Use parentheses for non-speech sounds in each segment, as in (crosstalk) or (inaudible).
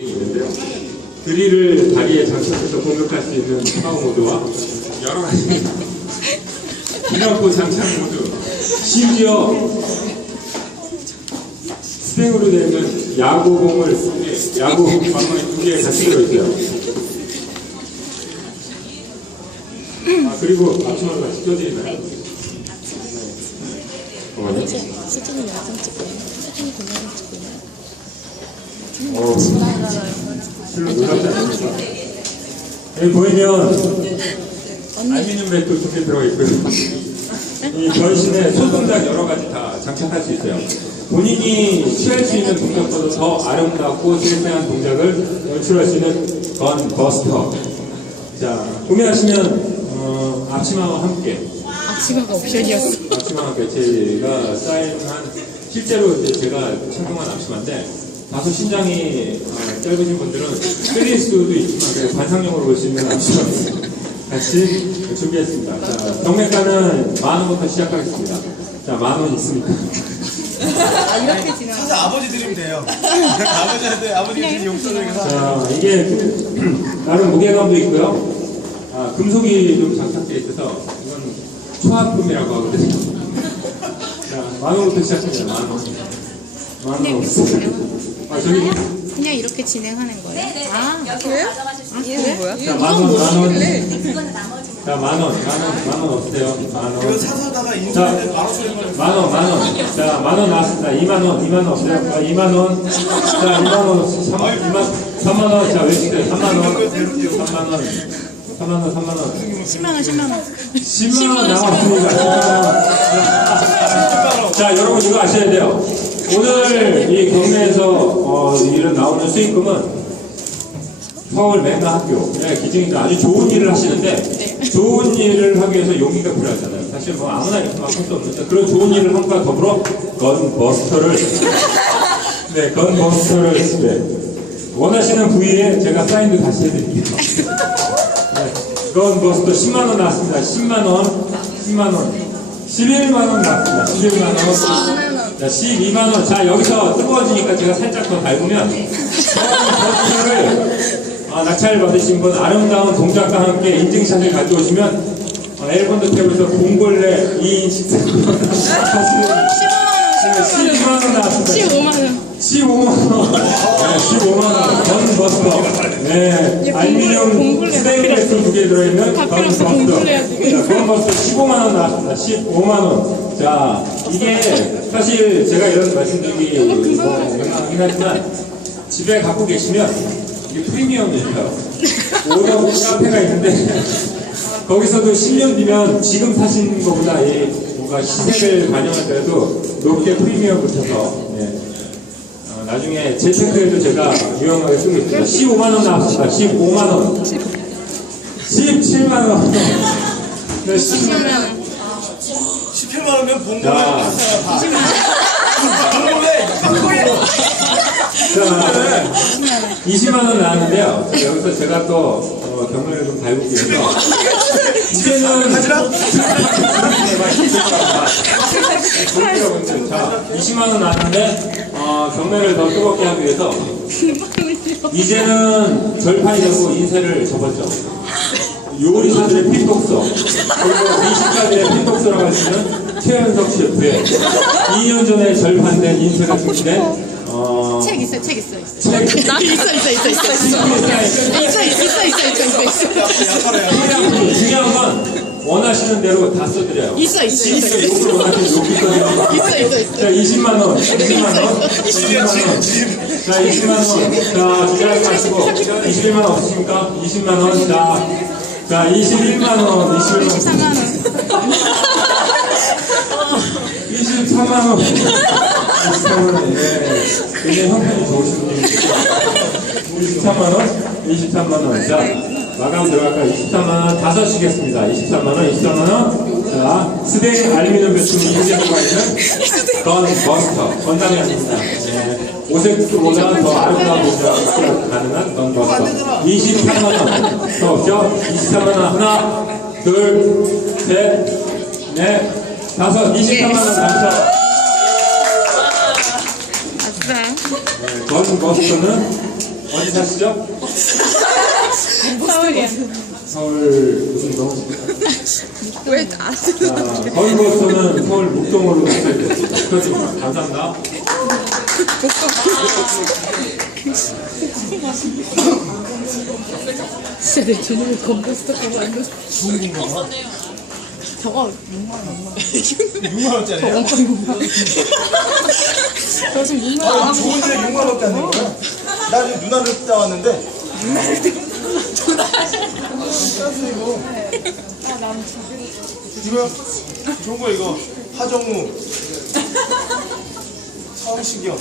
있는데요. 드릴을 다리에 장착해서 공격할 수 있는 파워 모드와 여러 가지 (laughs) 이렇고 장착 모드, 심지어 스탱으로 되는 야구공을 야구 방망이 두개 같이 들어있어요. 아 그리고 앞치마를 같이 껴드리나요? 잠깐만요. 수진이 영상 찍고. 수진이 동영상 찍고 여기 보이면 알미늄 벨트 두개 들어가 있고요. 이 변신에 손동작 여러 가지 다 장착할 수 있어요. 본인이 취할 수 있는 동작보다 더 아름답고 세세한 동작을 연출할 수 있는 건 버스터. 자, 구매하시면 어, 앞치마와 함께 앞치마가 옵션이었어. 앞치마 함께 제가 사인한 실제로 이제 제가 착용한 앞치마인데 다소 신장이 어, 짧으신 분들은 끌릴 수도 있지만 관상용으로 볼 수 있는 앞치마 같이 준비했습니다. 자, 경매가는 만 원부터 시작하겠습니다. 자, 만 원 있습니까? 아, 이렇게 지나. 사실 아버지 드리면 돼요. 아버지한테 아버지 사. 자, 이게 (clears throat) 나름 무게감도 있고요. 아, 금속이 좀 장착되어 있어서 이건 초합금이라고 하거든요. 자, 만 원부터 시작합니다. 만 원. 만 원. 그냥. 이렇게 진행하는 아, 저기 그냥 이렇게 진행하는 거예요? 네네. 아, 여기서 그래요? 가져가실 수 아. 그래? 뭐야? 자, 만 원, 만 원. 이거는 나머지 자, 만 원, 만 원, 만원 없어요. 만 이거 원. 사서다가 인터넷에 바로 걸려. 만 원, 만 원. 자, 만 원 나왔습니다. 2만 원, 2만 원 없어요. 자, 2만 원. 자, 2만 원 없어요. 3, 2만, 3만 원. 자, 외치세요. 3만 원. 3만 원. 3만 원, 3만 원. 10만 원, 10만 원. 10만 원 나왔습니다. 10만 원. 자, 여러분 이거 아셔야 돼요. 오늘 이 경매에서 어, 이런 나오는 수익금은 서울 맹가 학교 네, 기증인들 아주 좋은 일을 하시는데 좋은 일을 하기 위해서 용기가 필요하잖아요. 사실 뭐 아무나 이렇게 막 할 수 없는데 그런 좋은 일을 함과 더불어 건버스터를 (laughs) 네, 건버스터를 네, 원하시는 부위에 제가 사인도 다시 해드릴게요. 네, 건버스터 10만 원 나왔습니다. 10만 원, 10만 원. 11만 원 나왔습니다. 11만 원. 자, 12만 원. 자, 여기서 뜨거워지니까 제가 살짝 더 밟으면 버스터를 아, 낙찰 받으신 분 아름다운 동작과 함께 인증샷을 가져오시면 어, 엘본드 탭에서 봉골레 2인 식사권 사실은 12만 원 나왔습니다. 15만원. 15만 원. 네, 15만 원. 건 버스터. 네. 알미늄 스테인레스 두개 들어있는 건 버스터. 자, 건 버스터 15만 원 나왔습니다. 15만 원. 자, 이게 사실 제가 이런 말씀드리기 뭐 민망하긴 하지만 집에 갖고 계시면 이게 프리미엄이에요. 오더북 카페가 있는데 거기서도 10년 뒤면 지금 사신 것보다 이 뭔가 시세를 반영하더라도 높게 프리미엄 붙여서 예. 어, 나중에 재테크에도 제가 유용하게 쓰고 있습니다. 15만 원 나왔습니다. 15만 원. 17만 원. 네, 17만 원. 18만 원면 봉골레 자. 봉골레 자, 20만 원 나왔는데요. 여기서 제가 또 어, 경매를 좀 밟기 위해서 이제는 자, 20만 원 나왔는데 어, 경매를 더 뜨겁게 하기 위해서 이제는 절판이 되고 인쇄를 접었죠. 요리사들의 필독서 그리고 필독서라고 할수 있는 최현석 셰프의 2년 전에 절판된 인쇄가 준비된 어, 책 있어, 책 있어. 있어. 책나 있어, 있어, 있어, 있어. 있어, 있어, 있어, 있어, 있어, 있어, 있어. 중요한 건 원하시는 대로 다 써드려요. 있어, 있어, 있어. 욕을 원하시면 욕이. 있어, 있어, 있어. 자, 20만 원, 20만 원, 20만 원. 자, 20만 원. 자, 주저하지 마시고 21만 원 없으십니까? 20만 원. 자, 자, 21만 원, 21만 원. 13만원. 23만 원. 23만 원. 예. 굉장히 형편이 좋으신 분이니까. 23만 원, 23만 원. 자, 마감 들어갈까요? 23만 원 다섯 시겠습니다. 23만 원, 23만 원. 자, 스댕 알루미늄 배터리 인쇄 있는 건 버스터. 건담이 아닙니다. 예. 오색보다 더 아름다운 모자가 가능한 건 버스터. 23만 원. 더 없죠? 23만 원. 하나, 둘, 셋, 넷, 다섯. 23만 원 당첨. 아싸. 건 버스터는 어디 사시죠? 서울이야. 서울 무슨 동입니까? 왜 안? 자, 거기로서는 서울 목동으로 갔어요. 그렇습니다. 감사합니다. 진짜 내 주님이 건버스터 그거 안 줬어. 저거 6만 원짜리야? 저 지금 6만 아, 원. 좋은데 6만 원짜리 거야? 나 지금 누나를 따왔는데. 이거 좋은 거 이거 하정우 성시경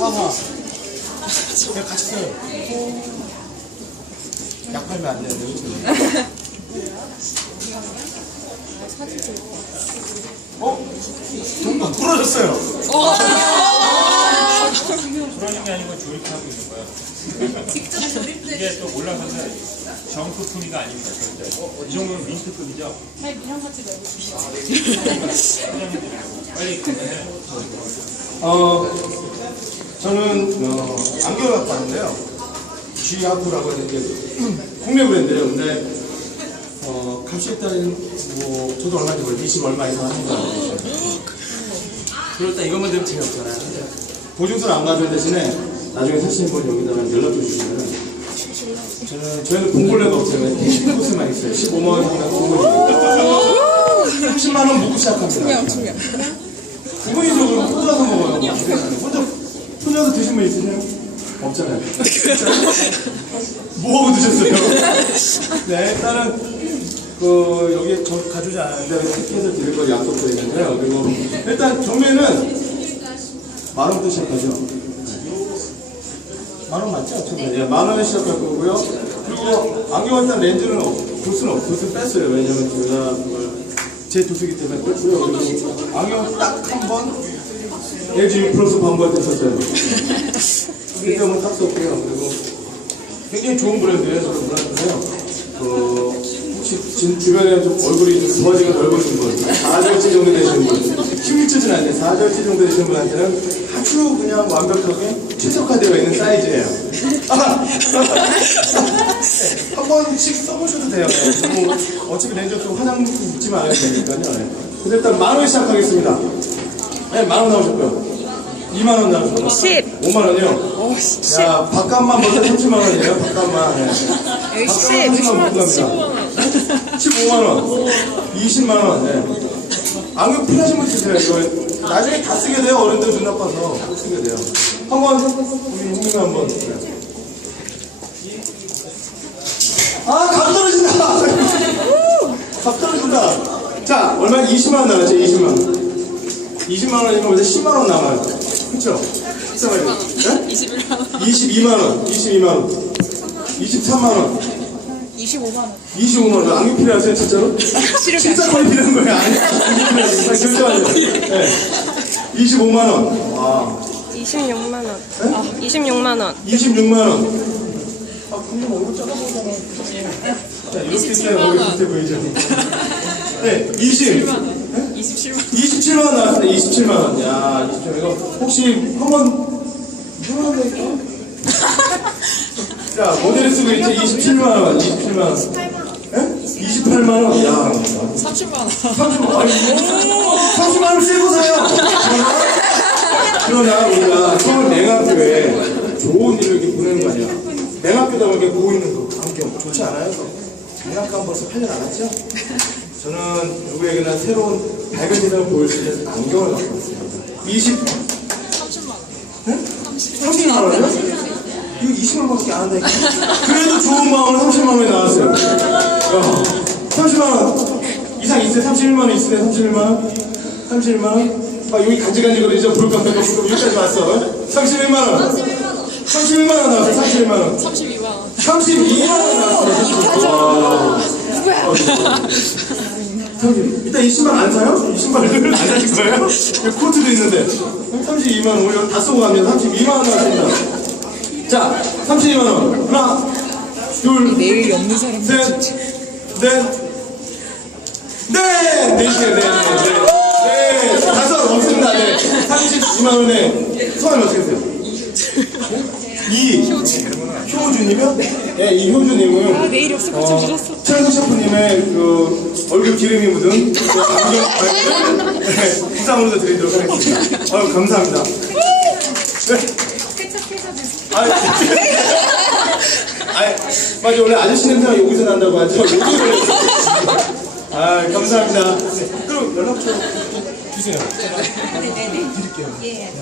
하하 그냥 같이 써요 약 팔면 안 되는데? 어? 돈가 부러졌어요 그러는 게 아니고 조립하고 있는 거야. 직접 조립돼. 이게 또 올라가서 정크품이가 아닙니다. 절대. 이 정도는 민트급이죠. 빨리 그만해. 어, 저는 어, 안경을 갖고 왔는데요. G하쿠라고 하는 게 국내 브랜드예요. 근데 어, 값이 일단 뭐 저도 얼마인지 모르겠어요. 20 얼마 이상 하는 거 알고 있어요. 그럴 때 이것만 되면 재미없잖아요. 보증서를 안 가져올 대신에 나중에 사시는 분 여기다가 연락 주시면 저는 저희는 봉골레가 없어요. 코스만 있어요. 15만 원이나 봉골레. 30만 원 묻고 시작합니다. 부모님도 그럼 혼자 서 먹어요. 혼자 혼자서 드신 분 있으세요? 없잖아요. 뭐 하고 드셨어요? 네, 일단은 그 여기 저 가져오지 않았는데 택해서 드릴 걸 약속드리는데요. 그리고 일단 경매는 만 원부터 시작하죠. 만원 맞죠? 처음에 예, 만 원에 시작할 거고요. 그리고 안경 일단 렌즈는 없- 도수는 없, 도수 뺐어요. 왜냐면 제가 그걸 제 도수기 때문에 뺐고요. 그리고 안경 딱 한 번 LG U 플러스 광고할 때 썼어요. 그때 한번 딱 썼고요. 그리고 굉장히 좋은 브랜드예요. 저는 브랜드인데요. 그 혹시 진, 주변에 좀 얼굴이 좀 부어지가 넓으신 분, 4절지 정도 되시는 분, 16절은 아니에요. 4절지 정도 되시는 분한테는 아주 그냥 완벽하게 최적화되어 있는 사이즈예요. (laughs) 한 번씩 써보셔도 돼요. 뭐 어차피 렌즈 좀 화장 입지 말아야 되니까요. 네. 그래서 일단 만 원 시작하겠습니다. 네, 만원 나오셨고요. 2만 원 나오셨고요. 10. 5만 원이요? 야, 밥값만 벌써 30만 원이에요, 밥값만. 네. 여기 10, 밥값만 10만 못 갑니다. 15만 원, 20만 원. 네. 안경 필요하신 분 주세요. 이거 나중에 다 쓰게 돼요. 어른들 눈 나빠서 다 쓰게 돼요. 한 번 우리 형님 한번. 네. 아, 감 떨어진다. (laughs) 감 떨어진다. 자, 얼마? 20만 원 나왔죠? 20만 원. 20만 원이면 벌써 10만 원 남아요. 그쵸? 14만 원. 네? 21만 원. 22만 원, 22만 원, 23만 원, 25만 원. 25만 원. 안경 필요하세요, 진짜로? 진짜 거의 필요한 거예요. 아니, 안경 필요하세요. 결정하세요. 네. 25만 원. 와. 26만 원. 네? 26만 원. 26만 원. 아, 그럼 얼굴 작아 보이잖아. 자, 이렇게 있어요. 얼굴 비슷해 보이죠? (laughs) 네, 20. 27만 27만 원 나왔어요. 27만 원. 야, 27만 원. 이거 혹시 한번 이거는 자, 모델을 쓰고 있죠. 27만 원. 27만 원. 28만 원. 야. 30만 원. 30만 원. 30만 원 쓰고 사요. 그러나 우리가 서울 맹학교에 좋은 일을 이렇게 보내는 거 아니야. 맹학교다 보니까 보고 있는 거 안경 좋지 않아요? 맹학교 벌써 8년 안 했죠? 저는 누구에게나 새로운 밝은 세상을 보일 수 있는 안경을 갖고 왔습니다. 20 30만 원. 네? 30만 원이요? 이거 20만 원밖에 안 한다니까. 그래도 좋은 마음으로 30만 원이 나왔어요. 야, 30만 원 이상 있어요? 31만 원 있으세요? 31만 원? 31만 원? 막 여기 간지간지거리죠? 불 깜빡 깜빡 여기까지 왔어. 31만 원. 31만 원 나왔어요. 31만 원. 32만 원. 32만 원 나왔어요. 와. 형님, 일단 이 신발 안 사요? 이 신발을 안 사실 거예요? 여기 코트도 있는데. 32만 원 오늘 다 쓰고 갑니다 32만 원 나왔습니다. 자 32만 원. 하나 둘 내일이 없는 사람. 셋, 넷, 네, 넷이에요, 네, 네, 네, 네, 다섯 없습니다, 네, 32만 원에 성함이 어떻게 되세요? 이 효주님이요? 네, 이 효주님은 아, 내일이 없을 것좀 줄였어. 최현수 셰프님의 그 얼굴 기름이 묻은 그 네, 부상으로 드리도록 하겠습니다. 아유, 감사합니다. 네. 아유, 아유, 맞아 원래 아저씨 냄새가 여기서 난다고 하죠. 아, 감사합니다. 네, 그럼 연락처 주세요. 네,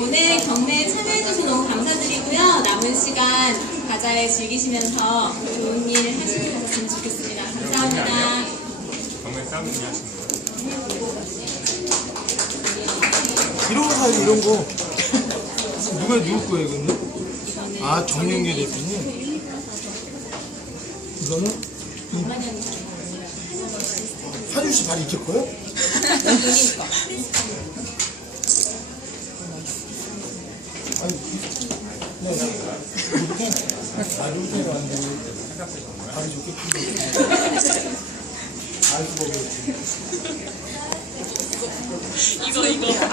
오늘 경매에 참여해주셔서 너무 감사드리고요. 남은 시간 바자회 즐기시면서 좋은 일 하시면 좋겠습니다. 감사합니다. 이런 거 사야지 이런 거. 누가 누울 거예요 이거는? 아 정영계 대표님. 이거는 한유 씨 발이 이렇게 커요? 이거, 이거.